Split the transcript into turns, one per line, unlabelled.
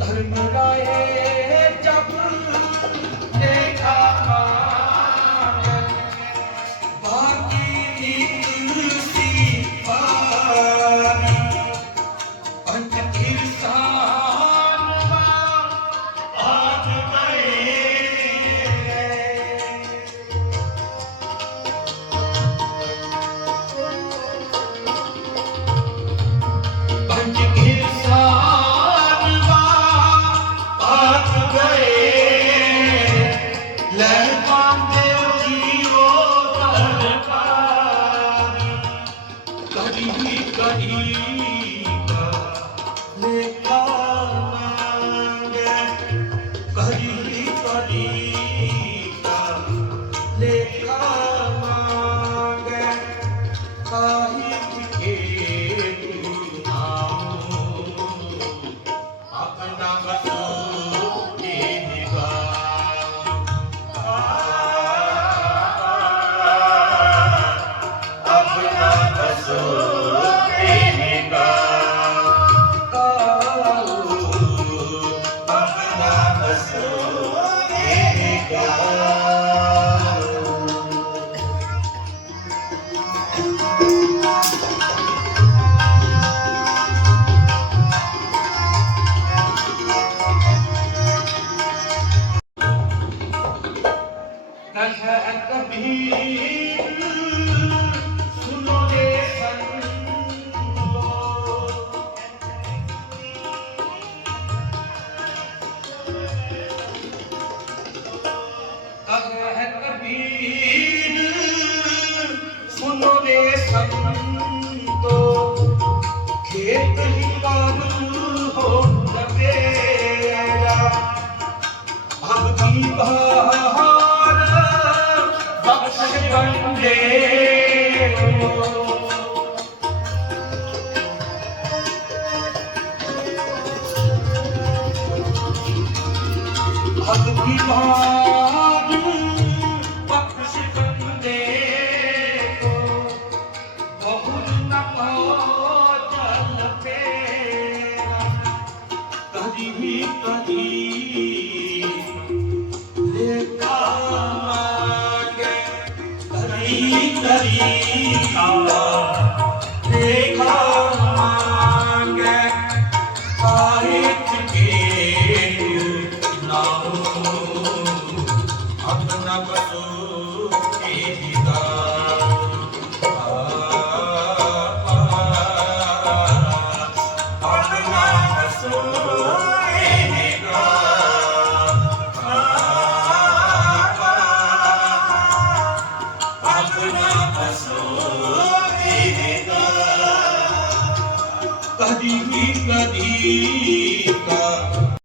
धर्म राय به ભક્તિ ભાવ कभी कभी का देखा ਕਦੀ ਵੀ ਕਦੀ ਕਾ